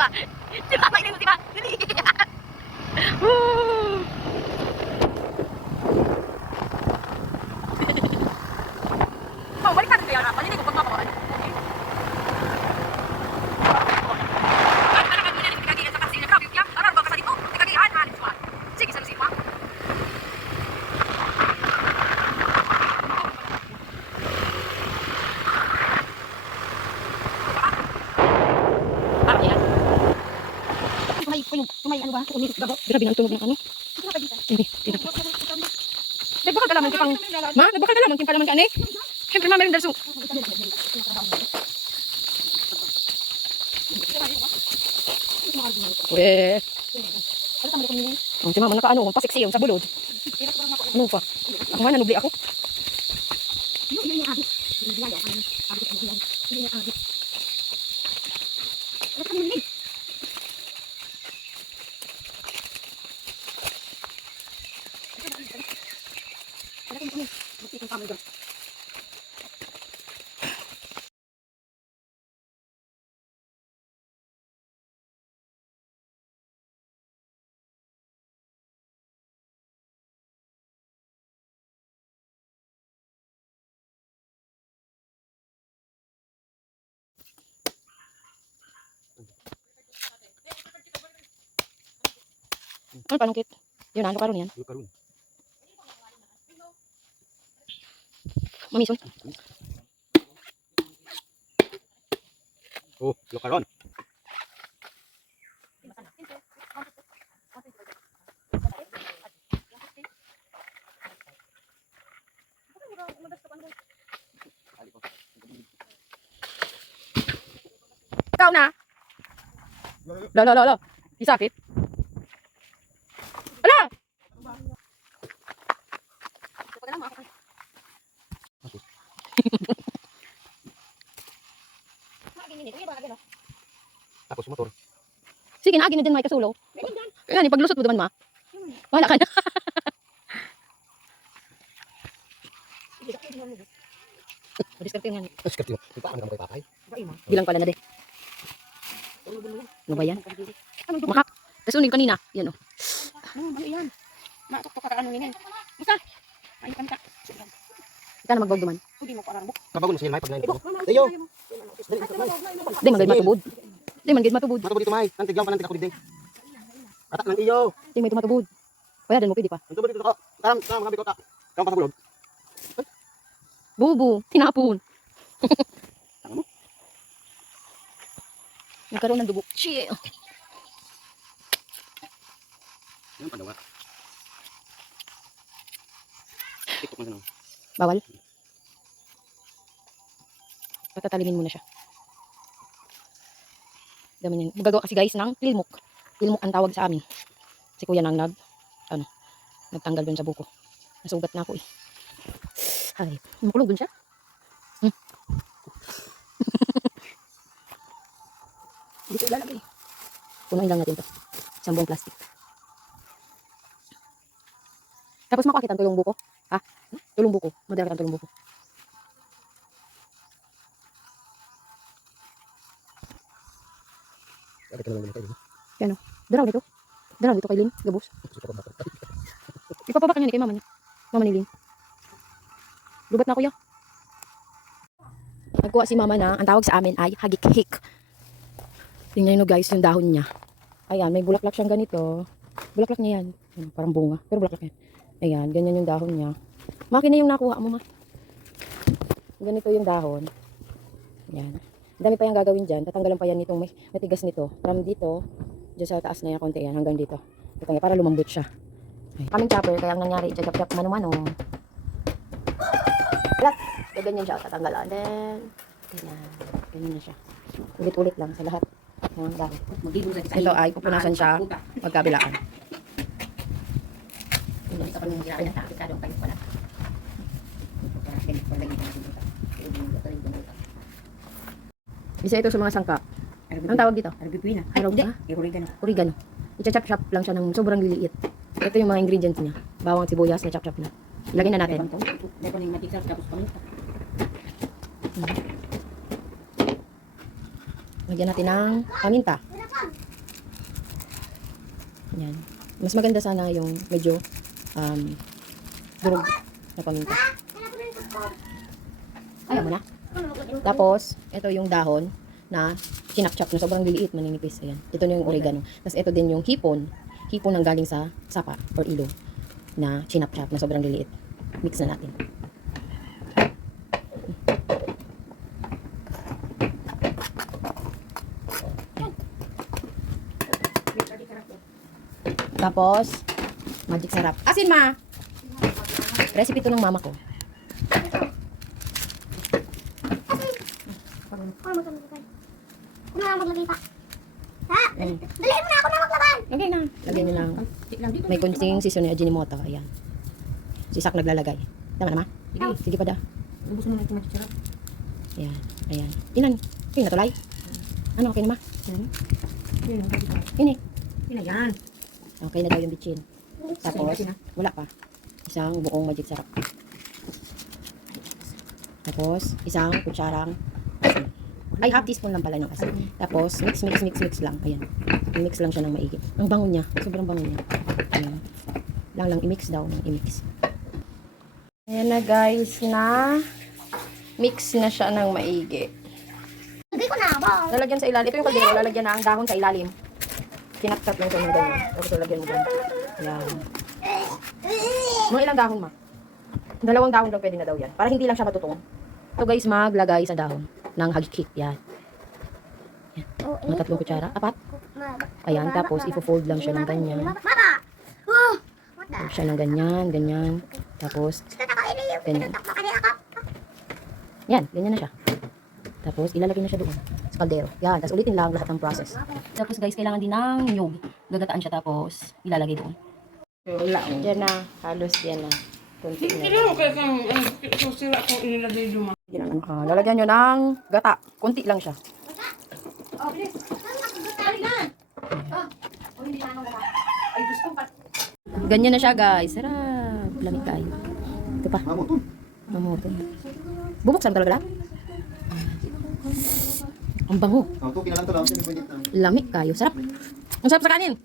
บาทสิบบาทไปหนึ่สิบบาทผมไม่ได้กันเดียวนะไม่ได้ tumay, tumay, ano ba? Tumay, grabe na ang tunog ng ano. Hindi, hindi po. Nagbakal ka lamang kipang, ma? Nagbakal ka lamang kipang lamang ka, ane? Siyempre, ma, meron dalso. Weh. Oh, si mama nakaano, pasiksi yung sa bulod. Ano pa? Ako nga, nanubli ako. Ano panungkit? Yun, ano karon yan? Yung karon. Mamison. Oh, yung karon. Ikaw na. La la la la. Di Yung motor. Sige na, agin na dyan may kasulo. Kaya ni paglusot mo naman ma. Wala ka na. Diskarte nga ni. Ay, sikat yun. Yung paan ka mo kay papay. Bilang pala na de. Ano ba yan? Makak. Tapos unig kanina. Yan o. Ano yan? Matok ka ano ninin. Basta. Ay kan ka. Ika na magbog duman. Hindi mo parang buk. Kabago mo siya, may pag nain ko. Tayo! Di man gayud matubod. Di man gayud matubod. Mato dito, may. Nantigaw pa nantig ako dito. Atak ng iyo. Di may tumatubod. Kaya din mo pwede pa. Ito ba dito ako? Karam, karam, mga bikota. Karam pa sa bulog. Bubu. Tinapon. Tanga mo. Nagkaroon ng dugo. Shit. Yan pa daw. ah. Tiktok na ganun. Bawal. Patatalimin mo na siya. Dami niyan. Magagawa kasi guys ng tilmok. Tilmok ang tawag sa amin. Si kuya nang nag, ano, nagtanggal dun sa buko. Nasugat na ako eh. Ay, makulog dun siya. Hmm. Dito ilalagay. Punuin lang natin to. Isang buong plastic. Tapos makakita ang tulong buko. Ha? Tulong buko. Madara tulong buko. Naman naman kayo? Daraw nito. Daraw dito kay Lin. Gabos. Suka pa ba? Ipapabak niya ni kay mama niya. Mama ni Lin. Lubat na kuya. Nagkuha si mama na, ang tawag sa amin ay hagik-hik. Tingnan nyo guys yung dahon niya. Ayan, may bulaklak siyang ganito. Bulaklak niya yan. Ayan, parang bunga. Pero bulaklak yan. Ayan, ganyan yung dahon niya. Maki na yung nakuha mo ma. Ganito yung dahon. Ayan. Ang dami pa yung gagawin dyan. Tatanggalan pa yan nitong may matigas nito. From dito, dyan sa taas na yan, konti yan, hanggang dito. Tatanggal, para lumambot siya. Ay, Kaming chopper, kaya ang nangyari, chop-chop mano-mano. Wala. So, ganyan siya, tatanggalan. Then, ganyan. Ganyan na siya. Ulit-ulit lang sa lahat ng dahon. Magiging sa Ito ay pupunasan siya magkabilaan. Hindi sa kanong hirap na tapos kadong kayo pala. Isa ito sa mga sangka. Ang tawag dito? Arbipina. Ay, hindi. Oregano. Oregano. I-chop-chop lang siya ng sobrang liliit. Ito yung mga ingredients niya. Bawang sibuyas na chop-chop na. Ilagay na natin. Dito ning matiksa tapos paminta. Lagyan natin ng paminta. Yan. Mas maganda sana yung medyo um, durog na paminta. Ayaw mo na. Tapos, ito yung dahon na kinakchap na sobrang liliit, maninipis. Ayan. Ito na yung oregano. Tapos ito din yung hipon. Hipon ng galing sa sapa or ilo na chinap-chap na sobrang liliit. Mix na natin. Tapos, magic sarap. Asin ma! Recipe to ng mama ko. Na maglagay pa? Ha? Mm. Daliin mo na ako na maglaban! Lagay na. Lang. Lang dito. May kunting season ni Ajinomoto. Ayan. Si Sak naglalagay. Tama na ma? Sige. Sige pa da. Ubus mo na ito matitsarap. Ayan. Ayan. Ilan? Okay na tulay? Ano? Okay na ma? Yan. Yan. dito. Ini. Yan na yan. Okay na daw yung bitchin. Tapos, na. wala pa. Isang buong magic sarap. Tapos, isang kutsarang. Ay, half teaspoon lang pala ng asin. Tapos, mix, mix, mix, mix lang. Ayan. I-mix lang siya ng maigi. Ang bango niya. Sobrang bango niya. Ayan. Lang lang, i-mix daw i-mix. Ayan na guys, na mix na siya ng maigi. Lagay ko na, bong. Lalagyan sa ilalim. Ito yung kaldero. Lalagyan na ang dahon sa ilalim. Kinaktat lang ito ng ganyan. Tapos lalagyan mo dyan. Yan. Mga ilang dahon ma? Dalawang dahon daw pwede na daw yan. Para hindi lang siya matutong. Ito guys, maglagay sa dahon ng hagikik. Yan. Oh, Mga tatlong kutsara. Apat. Ayan. Tapos, ifo-fold lang siya ng ganyan. Oh! Fold siya ng ganyan, ganyan. Tapos, ganyan. Yan. Ganyan na siya. Tapos, ilalagay na siya doon sa kaldero. Yan. Tapos, ulitin lang lahat ng process. Tapos, guys, kailangan din ng nyug. Gagataan siya tapos, ilalagay doon. Wala. Yan na. Halos yan na. Kunti na. Hindi mo kaya kang susira kung inilagay duma. Ah, lalagyan nyo ng gata. Kunti lang siya. Oh, bilis. Tali na. Oh. Hindi na wala. Ay, Diyos ko. Ganyan na siya, guys. Sarap. Lamig kayo. Ito pa. Mamutol. Mamoto. Bubuksan talaga lang. Ang bango. Lamig kayo. Sarap. Ang sarap sa kanin.